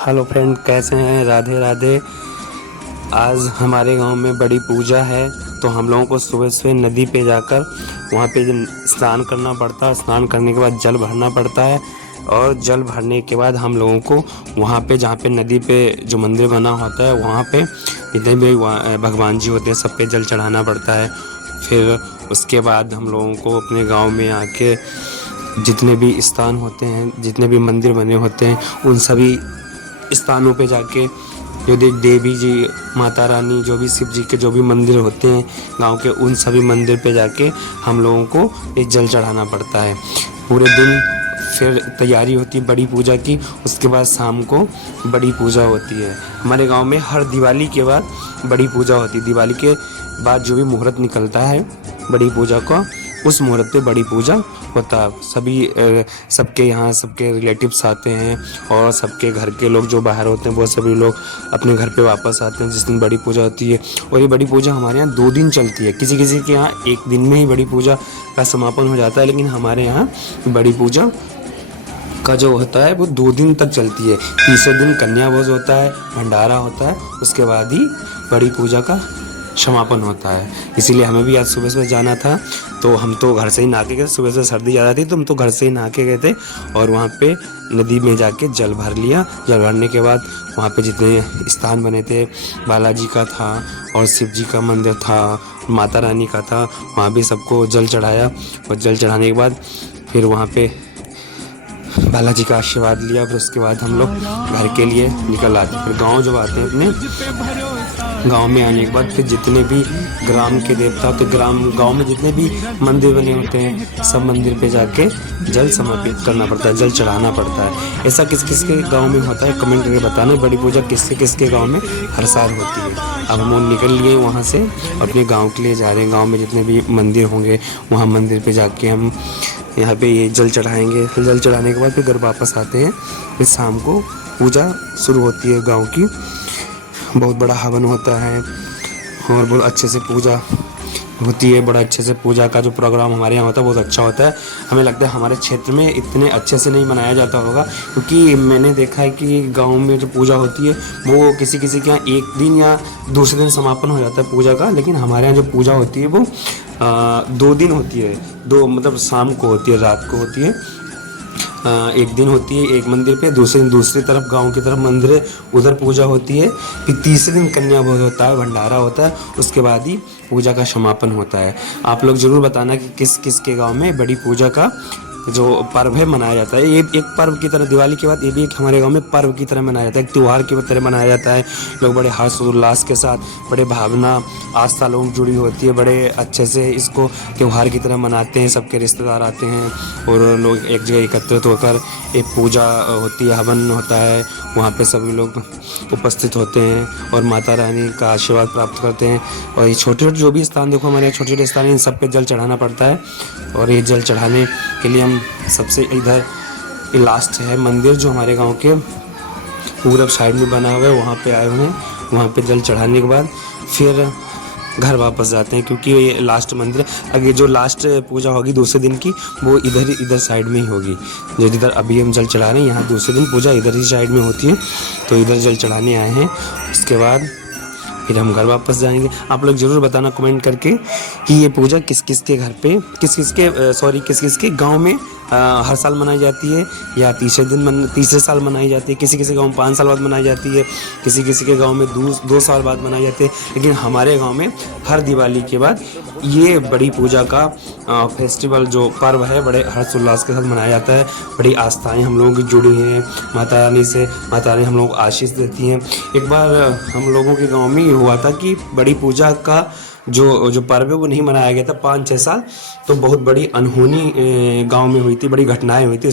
Hello friend, कैसे हैं? राधे राधे। आज हमारे गांव में बड़ी पूजा है, तो हम लोगों को सुबह सुबह नदी पे जाकर वहाँ पे स्नान करना पड़ता है। स्नान करने के बाद जल भरना पड़ता है, और जल भरने के बाद हम लोगों को वहाँ पे, जहाँ पे नदी पे जो मंदिर बना होता है, वहाँ पे जितने भी भगवान जी होते हैं सब पे जल चढ़ाना पड़ता है। फिर उसके बाद हम लोगों को अपने गाँव में आके जितने भी स्थान होते हैं, जितने भी मंदिर बने होते हैं, उन सभी स्थानों पे जाके जो देवी जी, माता रानी, जो भी शिव जी के जो भी मंदिर होते हैं गांव के, उन सभी मंदिर पे जाके हम लोगों को एक जल चढ़ाना पड़ता है। पूरे दिन फिर तैयारी होती है बड़ी पूजा की। उसके बाद शाम को बड़ी पूजा होती है। हमारे गांव में हर दिवाली के बाद बड़ी पूजा होती है। दिवाली के बाद जो भी मुहूर्त निकलता है बड़ी पूजा का, उस मुहूर्त पे बड़ी पूजा होता है। सबके यहाँ सबके रिलेटिव्स आते हैं, और सबके घर के लोग जो बाहर होते हैं वो सभी लोग अपने घर पे वापस आते हैं जिस दिन बड़ी पूजा होती है। और ये बड़ी पूजा हमारे यहाँ 2 दिन चलती है। किसी किसी के यहाँ 1 दिन में ही बड़ी पूजा का समापन हो जाता है, लेकिन हमारे यहाँ बड़ी पूजा का जो होता है वो 2 दिन तक चलती है। तीसरे दिन कन्या भोज होता है, भंडारा होता है, उसके बाद ही बड़ी पूजा का समापन होता है। इसीलिए हमें भी आज सुबह सुबह जाना था, तो हम तो घर से ही नहा के गए। सुबह से सर्दी ज़्यादा थी तो हम तो घर से ही नहा के गए थे, और वहाँ पे नदी में जाके जल भर लिया। जल भरने के बाद वहाँ पे जितने स्थान बने थे, बालाजी का था और शिव जी का मंदिर था, माता रानी का था, वहाँ भी सबको जल चढ़ाया। और जल चढ़ाने के बाद फिर वहाँ पे बालाजी का आशीर्वाद लिया। फिर उसके बाद हम लोग घर के लिए निकल आते। फिर गांव जब आते हैं, अपने गांव में आने के बाद फिर जितने भी ग्राम के देवता, तो गांव में जितने भी मंदिर बने होते हैं, सब मंदिर पे जाके जल समर्पित करना पड़ता है, जल चढ़ाना पड़ता है। ऐसा किस किस के गाँव में होता है कमेंट करके बताना। बड़ी पूजा किसके किसके गाँव में हर साल होती है। अब हम निकल लिए वहाँ से, अपने गाँव के लिए जा रहे हैं। गाँव में जितने भी मंदिर होंगे वहाँ मंदिर पे जाके हम यहाँ पे ये जल चढ़ाएंगे। फिर जल चढ़ाने के बाद फिर घर वापस आते हैं। फिर शाम को पूजा शुरू होती है गांव की। बहुत बड़ा हवन होता है और बहुत अच्छे से पूजा होती है। बड़ा अच्छे से पूजा का जो प्रोग्राम हमारे यहाँ होता है बहुत अच्छा होता है। हमें लगता है हमारे क्षेत्र में इतने अच्छे से नहीं मनाया जाता होगा, क्योंकि मैंने देखा है कि गांव में जो पूजा होती है वो किसी किसी के यहाँ 1 दिन या दूसरे दिन समापन हो जाता है पूजा का, लेकिन हमारे यहाँ जो पूजा होती है वो 2 दिन होती है। 2 मतलब शाम को होती है, रात को होती है। 1 दिन होती है एक मंदिर पे, दूसरे दिन दूसरी तरफ गांव की तरफ मंदिर है, उधर पूजा होती है। फिर तीसरे दिन कन्या भोज होता है, भंडारा होता है, उसके बाद ही पूजा का समापन होता है। आप लोग ज़रूर बताना कि किस किस के गांव में बड़ी पूजा का जो पर्व है मनाया जाता है। ये एक पर्व की तरह, दिवाली के बाद ये भी एक हमारे गांव में पर्व की तरह मनाया जाता है, एक त्यौहार की तरह मनाया जाता है। लोग बड़े हर्ष उल्लास के साथ, बड़े भावना आस्था लोग जुड़ी होती है, बड़े अच्छे से इसको त्यौहार की तरह मनाते हैं। सबके रिश्तेदार आते हैं और लोग एक जगह एकत्रित होकर एक पूजा होती है, हवन होता है, वहाँ पे सभी लोग उपस्थित होते हैं और माता रानी का आशीर्वाद प्राप्त करते हैं। और ये छोटे छोटे जो भी स्थान देखो हमारे यहाँ छोटे छोटे स्थान, इन सब पे जल चढ़ाना पड़ता है। और ये जल चढ़ाने के लिए हम सबसे इधर लास्ट है मंदिर जो हमारे गांव के पूरब साइड में बना हुआ है, वहाँ पे आए हुए हैं। वहाँ पे जल चढ़ाने के बाद फिर घर वापस जाते हैं, क्योंकि ये लास्ट मंदिर है। अगर जो लास्ट पूजा होगी दूसरे दिन की, वो इधर साइड में ही होगी। जो इधर अभी हम जल चढ़ा रहे हैं, यहाँ दूसरे दिन पूजा इधर ही साइड में होती है, तो इधर जल चढ़ाने आए हैं। उसके बाद फिर हम घर वापस जाएंगे। आप लोग ज़रूर बताना कमेंट करके कि ये पूजा किस किस के घर पे, किस किस के गांव में हर साल मनाई जाती है, या तीसरे साल मनाई जाती है। किसी किसी गांव में 5 साल बाद मनाई जाती है, किसी किसी के गांव में 2 साल बाद मनाई जाती है। लेकिन हमारे गांव में हर दिवाली के बाद ये बड़ी पूजा का फेस्टिवल जो पर्व है बड़े हर्षोल्लास के साथ मनाया जाता है। बड़ी आस्थाएं हम लोगों की जुड़ी हैं माता रानी से। माता रानी हम लोग को आशीष देती हैं। एक बार हम लोगों के गांव में ये हुआ था कि बड़ी पूजा का जो पर्व है वो नहीं मनाया गया था 5-6 साल, तो बहुत बड़ी अनहोनी गांव में हुई थी, बड़ी घटनाएं हुई थी।